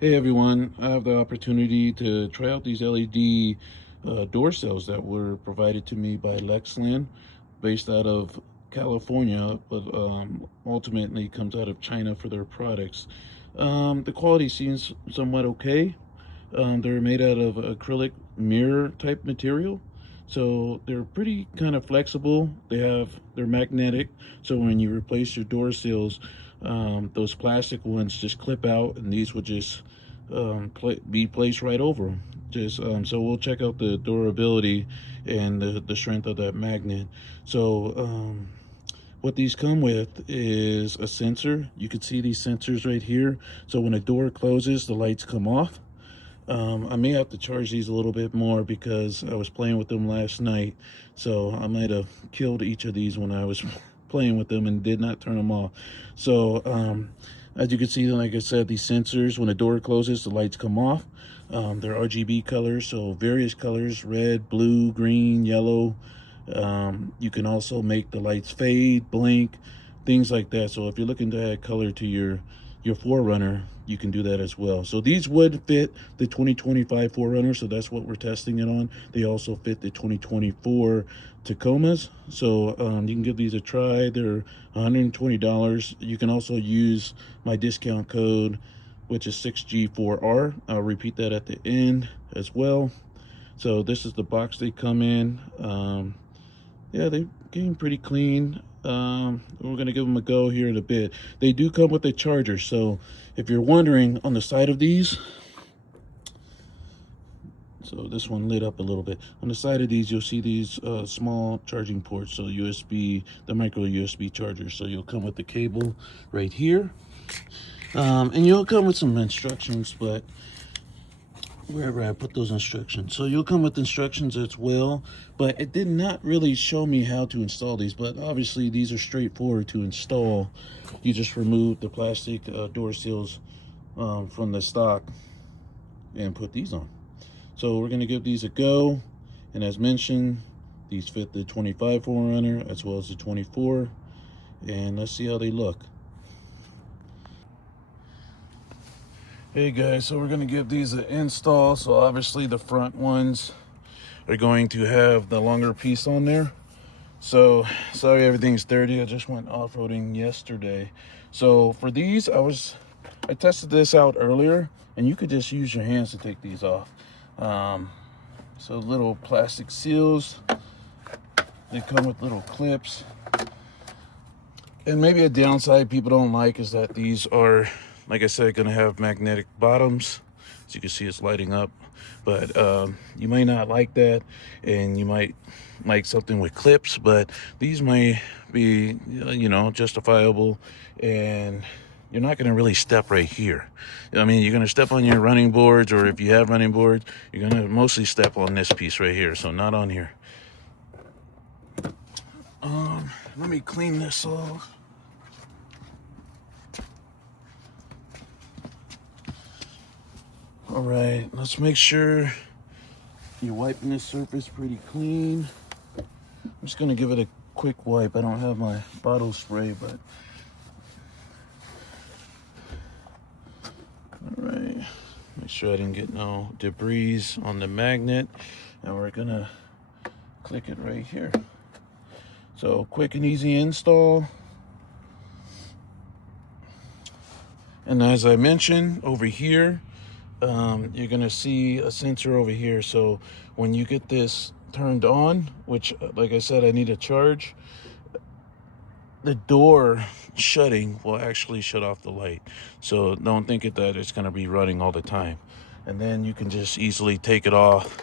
Hey everyone, I have the opportunity to try out these LED door sills that were provided to me by Lexland, based out of California, but ultimately comes out of China for their products. The quality seems somewhat okay. They're made out of acrylic mirror type material, so they're pretty kind of flexible. They're magnetic, so when you replace your door seals, those plastic ones just clip out, and these would just be placed right over them. Just so we'll check out the durability and the strength of that magnet. So what these come with is a sensor. You can see these sensors right here. So when a door closes, the lights come off. I may have to charge these a little bit more because I was playing with them last night. So I might have killed each of these when I was playing with them and did not turn them off. So as you can see, like I said, these sensors, when the door closes, the lights come off. They're RGB colors, so various colors: red, blue, green, yellow. You can also make the lights fade, blink, things like that. So if you're looking to add color to your 4Runner, you can do that as well. So these would fit the 2025 4Runner, so that's what we're testing it on. They also fit the 2024 Tacomas, so you can give these a try. They're $120. You can also use my discount code, which is 6G4R. I'll repeat that at the end as well. So this is the box they come in. Yeah, they came pretty clean. We're gonna give them a go here in a bit. They do come with a charger, so if you're wondering, on the side of these, so this one lit up a little bit. On the side of these, you'll see these small charging ports, so USB, the micro USB charger. So you'll come with the cable right here, and you'll come with some instructions, but wherever I put those instructions. So you'll come with instructions as well, but it did not really show me how to install these, but obviously these are straightforward to install. You just remove the plastic door seals from the stock and put these on. So we're going to give these a go, and as mentioned, these fit the 25 4Runner as well as the 24, and let's see how they look. Hey guys, so we're going to give these an install. So obviously the front ones are going to have the longer piece on there. So sorry everything's dirty. I just went off-roading yesterday. So for these, I tested this out earlier, and you could just use your hands to take these off. So little plastic seals. They come with little clips. And maybe a downside people don't like is that these are, like I said, going to have magnetic bottoms. As you can see, it's lighting up. But you may not like that, and you might like something with clips, but these may be, justifiable, and you're not going to really step right here. I mean, you're going to step on your running boards, or if you have running boards, you're going to mostly step on this piece right here, so not on here. Let me clean this off. All right, let's make sure you're wiping this surface pretty clean. I'm just gonna give it a quick wipe. I don't have my bottle spray, but all right. Make sure I didn't get no debris on the magnet, and we're gonna click it right here. So quick and easy install. And as I mentioned, over here, you're gonna see a sensor over here. So when you get this turned on, which like I said, I need a charge, the door shutting will actually shut off the light. So don't think that it's gonna be running all the time. And then you can just easily take it off,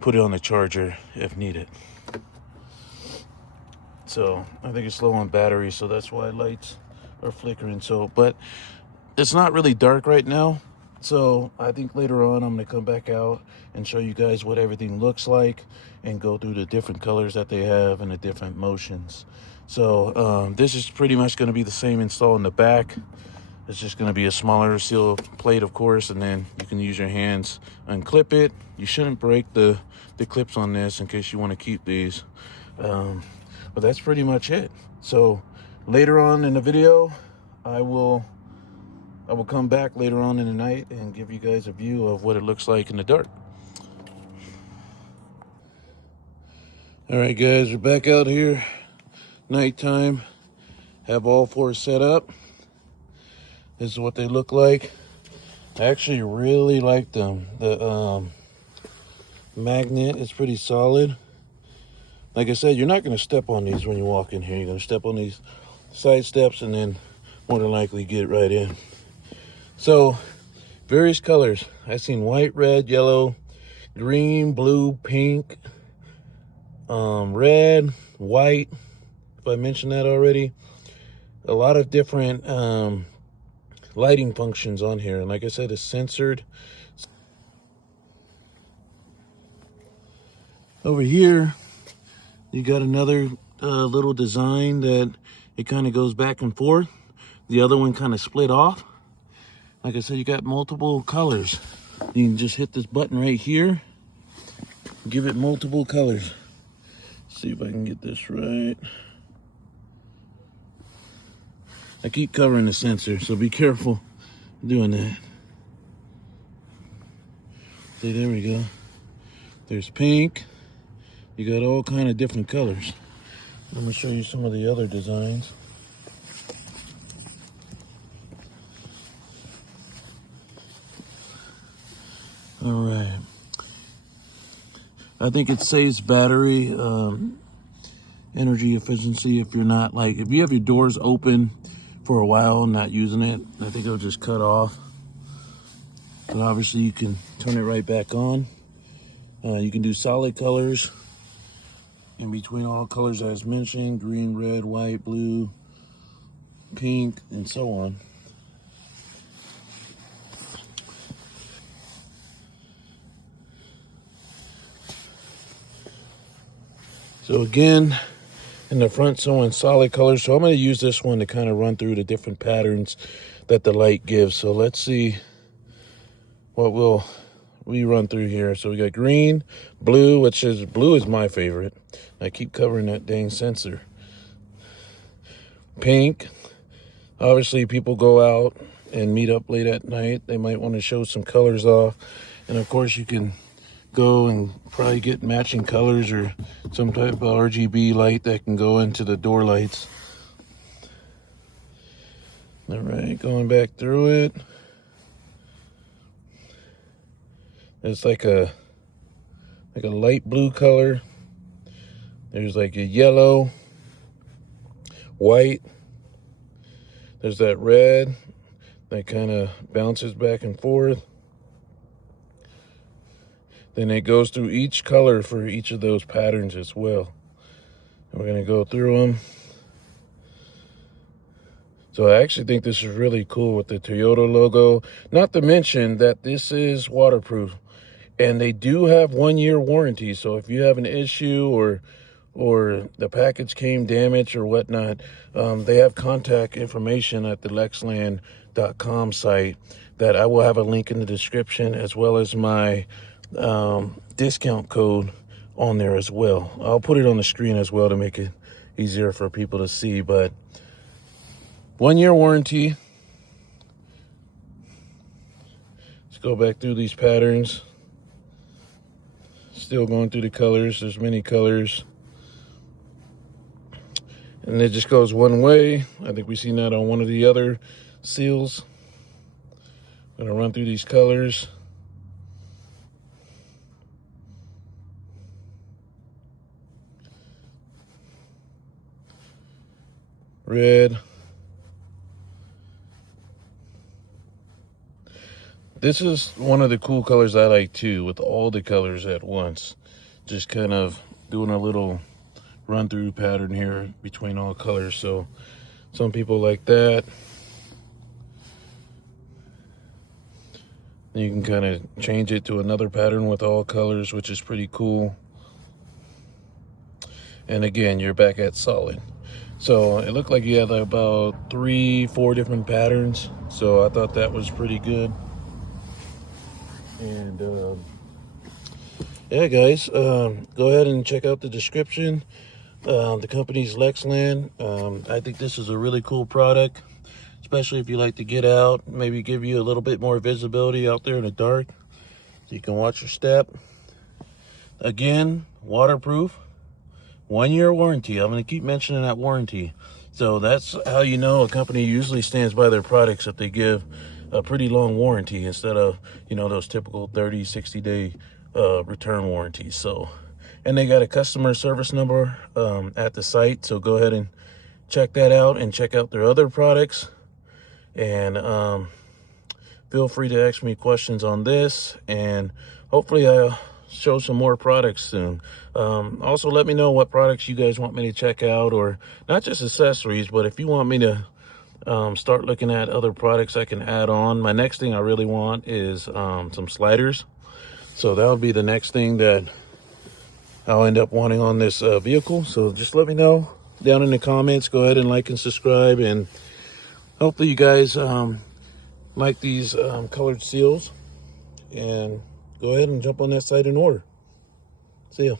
put it on the charger if needed. So I think it's low on battery, so that's why lights are flickering. So, but it's not really dark right now. So I think later on I'm gonna come back out and show you guys what everything looks like and go through the different colors that they have and the different motions. So this is pretty much gonna be the same install in the back. It's just gonna be a smaller seal plate, of course, and then you can use your hands, unclip it. You shouldn't break the clips on this in case you wanna keep these. But that's pretty much it. So later on in the video, I will I will come back later on in the night and give you guys a view of what it looks like in the dark. All right, guys, we're back out here. Nighttime. Have all four set up. This is what they look like. I actually really like them. The magnet is pretty solid. Like I said, you're not going to step on these when you walk in here. You're going to step on these side steps and then more than likely get right in. So, various colors. I've seen white, red, yellow, green, blue, pink, red, white, if I mentioned that already. A lot of different lighting functions on here. And like I said, it's censored. Over here, you got another little design that it kind of goes back and forth. The other one kind of split off. Like I said, you got multiple colors. You can just hit this button right here. Give it multiple colors. See if I can get this right. I keep covering the sensor, so be careful doing that. See, there we go. There's pink. You got all kind of different colors. I'm gonna show you some of the other designs. All right. I think it saves battery energy efficiency if you're not if you have your doors open for a while and not using it. I think it'll just cut off. And obviously you can turn it right back on. You can do solid colors in between all colors as mentioned: green, red, white, blue, pink, and so on. So again, in the front, showing solid colors. So I'm going to use this one to kind of run through the different patterns that the light gives. So let's see what we run through here. So we got green, blue, blue is my favorite. I keep covering that dang sensor. Pink. Obviously, people go out and meet up late at night. They might want to show some colors off. And of course, you can go and probably get matching colors or some type of RGB light that can go into the door lights. All right, going back through it. It's like a light blue color. There's like a yellow, white. There's that red that kind of bounces back and forth. Then it goes through each color for each of those patterns as well. And we're gonna go through them. So I actually think this is really cool with the Toyota logo. Not to mention that this is waterproof. And they do have 1-year warranty. So if you have an issue or the package came damaged or whatnot, they have contact information at the Lexland.com site that I will have a link in the description, as well as my discount code on there as well. I'll put it on the screen as well to make it easier for people to see. But 1-year warranty. Let's go back through these patterns. Still going through the colors. There's many colors. And it just goes one way. I think we've seen that on one of the other Sills. I'm gonna run through these colors. Red. This is one of the cool colors I like too, with all the colors at once. Just kind of doing a little run through pattern here between all colors. So some people like that. You can kind of change it to another pattern with all colors, which is pretty cool. And again, you're back at solid. So it looked like you had about 3-4 different patterns. So I thought that was pretty good. And yeah, guys, go ahead and check out the description. The company's Lexland. I think this is a really cool product. especially if you like to get out, maybe give you a little bit more visibility out there in the dark so you can watch your step. Again, waterproof, 1-year warranty. I'm going to keep mentioning that warranty. So that's how you know a company usually stands by their products, if they give a pretty long warranty instead of, you know, those typical 30, 60-day return warranties. So, and they got a customer service number at the site. So go ahead and check that out and check out their other products. And feel free to ask me questions on this, and hopefully I'll show some more products soon. Also, let me know what products you guys want me to check out, or not just accessories, but if you want me to start looking at other products I can add on. My next thing I really want is some sliders. So that'll be the next thing that I'll end up wanting on this vehicle. So just let me know down in the comments. Go ahead and like and subscribe, and hopefully you guys like these colored seals, and go ahead and jump on that site and order. See ya.